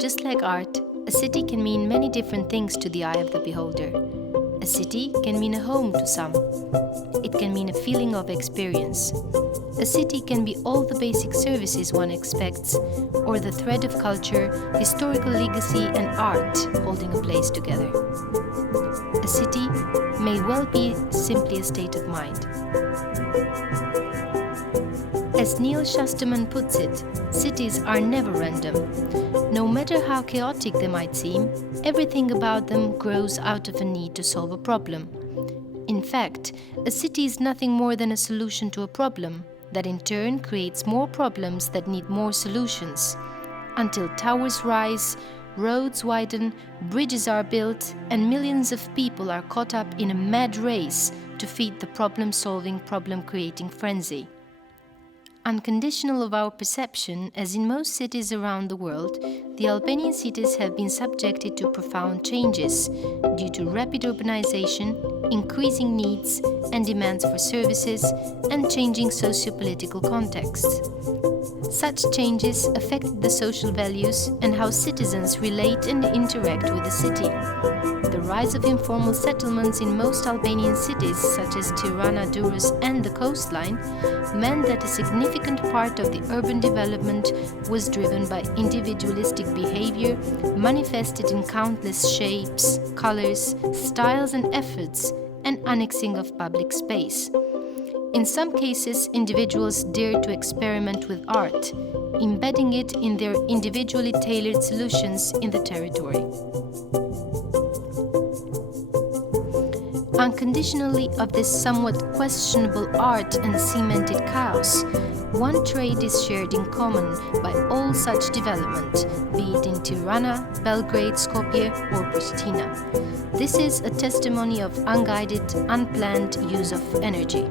Just like art, a city can mean many different things to the eye of the beholder. A city can mean a home to some. It can mean a feeling of experience. A city can be all the basic services one expects, or the thread of culture, historical legacy and art holding a place together. A city may well be simply a state of mind. As Neil Shusterman puts it, cities are never random. No matter how chaotic they might seem, everything about them grows out of a need to solve a problem. In fact, a city is nothing more than a solution to a problem, that in turn creates more problems that need more solutions, until towers rise, roads widen, bridges are built, and millions of people are caught up in a mad race to feed the problem-solving, problem-creating frenzy. Unconditional of our perception, as in most cities around the world, the Albanian cities have been subjected to profound changes due to rapid urbanization, increasing needs and demands for services, and changing socio-political contexts. Such changes affected the social values and how citizens relate and interact with the city. The rise of informal settlements in most Albanian cities, such as Tirana, Durrës, and the coastline, meant that a significant part of the urban development was driven by individualistic behavior manifested in countless shapes, colors, styles, and efforts, and annexing of public space. In some cases, individuals dared to experiment with art, embedding it in their individually tailored solutions in the territory. Unconditionally of this somewhat questionable art and cemented chaos, one trait is shared in common by all such development, be it in Tirana, Belgrade, Skopje, or Pristina. This is a testimony of unguided, unplanned use of energy.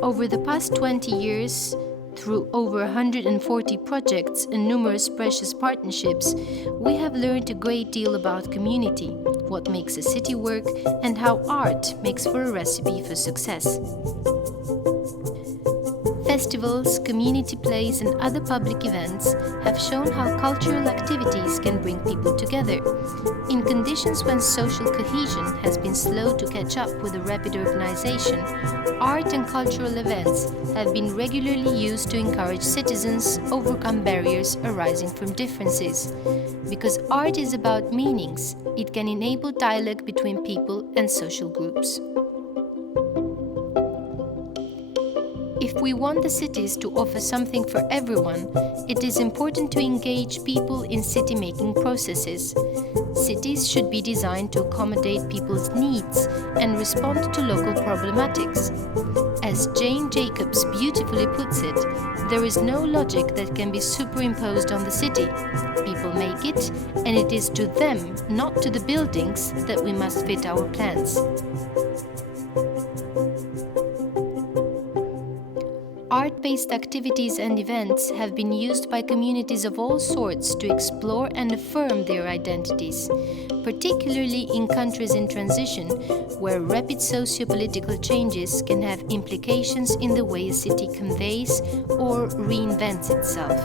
Over the past 20 years, through over 140 projects and numerous precious partnerships, we have learned a great deal about community, what makes a city work, and how art makes for a recipe for success. Festivals, community plays, and other public events have shown how cultural activities can bring people together. In conditions when social cohesion has been slow to catch up with the rapid urbanization, art and cultural events have been regularly used to encourage citizens overcome barriers arising from differences. Because art is about meanings, it can enable dialogue between people and social groups. If we want the cities to offer something for everyone, it is important to engage people in city-making processes. Cities should be designed to accommodate people's needs and respond to local problematics. As Jane Jacobs beautifully puts it, there is no logic that can be superimposed on the city. People make it, and it is to them, not to the buildings, that we must fit our plans. Art-based activities and events have been used by communities of all sorts to explore and affirm their identities, particularly in countries in transition, where rapid socio-political changes can have implications in the way a city conveys or reinvents itself.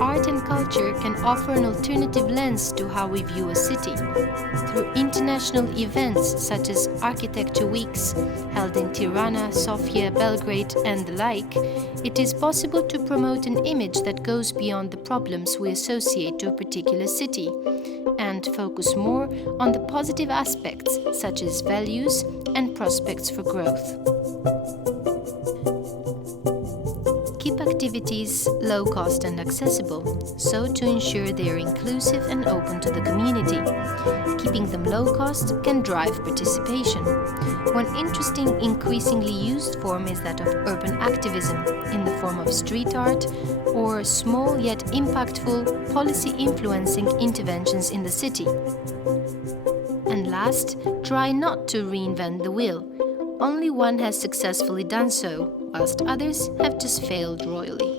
Art and culture can offer an alternative lens to how we view a city. Through international events such as Architecture Weeks, held in Tirana, Sofia, Belgrade, and the like, it is possible to promote an image that goes beyond the problems we associate to a particular city, and focus more on the positive aspects such as values and prospects for growth. Keep activities low cost and accessible, so to ensure they are inclusive and open to the community. Keeping them low cost can drive participation. One interesting, increasingly used form is that of urban activism, in the form of street art or small yet impactful policy influencing interventions in the city. And last, try not to reinvent the wheel. Only one has successfully done so, whilst others have just failed royally.